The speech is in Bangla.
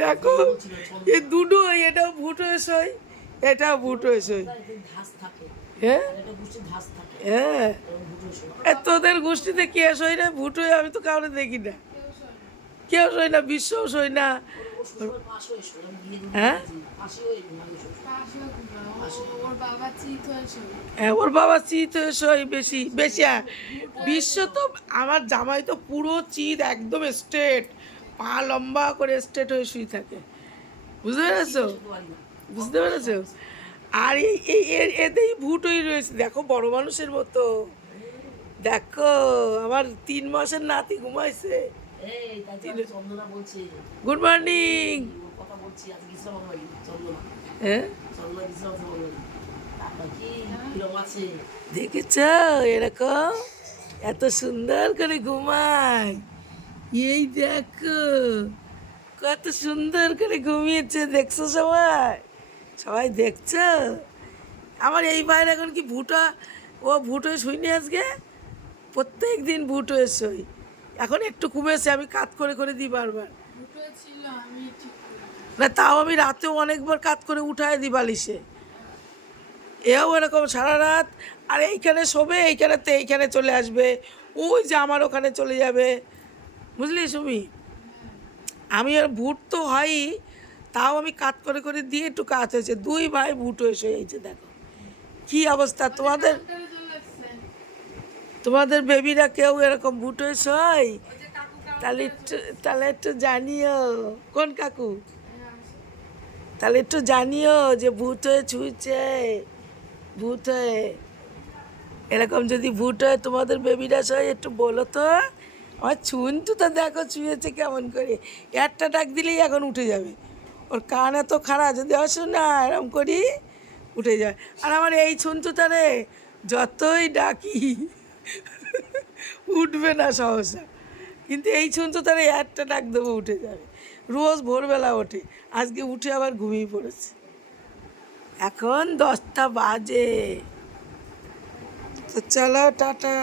দেখো এই দুটো এটাও ভুট হয়েছই, এটাও ভুট হয়েছই। হ্যাঁ হ্যাঁ, তোদের গোষ্ঠীতে কে সই না ভুট হয়ে? আমি তো কাউকে দেখি না, কেউ সই না, বিশ্বও সই না। হ্যাঁ হ্যাঁ, ওর বাবা চিত হয়ে সই বেশি বেশি। বিশ্ব তো আমার জামাই তো পুরো চিত, একদম স্ট্রেট, পা লম্বা করে স্ট্রেট হয়ে শুয়ে থাকে, বুঝতে পেরেছো? বুঝতে পেরেছো? আর এতেই ভুটই রয়েছে, দেখো বড় মানুষের মতো। দেখো আমার 3 মাসের নাতি ঘুমাইছে। Good morning. হ্যাঁ দেখেছ এরকম এত সুন্দর করে ঘুমায়, এই দেখো কত সুন্দর করে ঘুমিয়েছে, দেখছো সবাই? সবাই দেখছো? আমার এই বাইরে এখন কি ভুটা, ও ভুট হয়ে শুইনি আজকে, প্রত্যেক দিন ভুট হয়ে শুই। এখন একটু কমেছে, আমি কাত করে করে দিই বারবার। না তাও আমি রাতেও অনেকবার কাত করে উঠায় দিই বালিশে। এও এরকম সারা রাত, আর এইখানে শোবে, এইখানেতে এইখানে চলে আসবে, ওই যে আমার ওখানে চলে যাবে, বুঝলি সুমি? আমি আর ভুট তো হয়ই, তাও আমি কাত করে করে দিয়ে একটু কাত হয়েছে, 2 ভাই ভুট হয়েছে। এই যে দেখো কি অবস্থা তোমাদের, তোমাদের বেবিরা কেউ এরকম ভুট হয়েছে? তাহলে একটু জানিও। কোন কাকু? তাহলে একটু জানিও যে ভূত হয়ে ছুঁয়েছে, ভূত হয়ে এরকম যদি ভূত হয় তোমাদের বেবিরা সবাই একটু বলো তো। আমার ছুনটু তো দেখো ছুঁয়েছে কেমন করে, একটা ডাক দিলেই এখন উঠে যাবে, ওর কান এত খারাপ, যদি আসো না এরম করি উঠে যায়। আর আমার এই ছুনটুটারে যতই ডাকি উঠবে না সহসা, কিন্তু এই ছুনটুটারে একটা ডাক দেবো উঠে যাবে, রোজ ভোরবেলা ওঠে, আজকে উঠে আবার ঘুমিয়ে পড়েছে। এখন 10টা বাজে, তো চলো টাটা।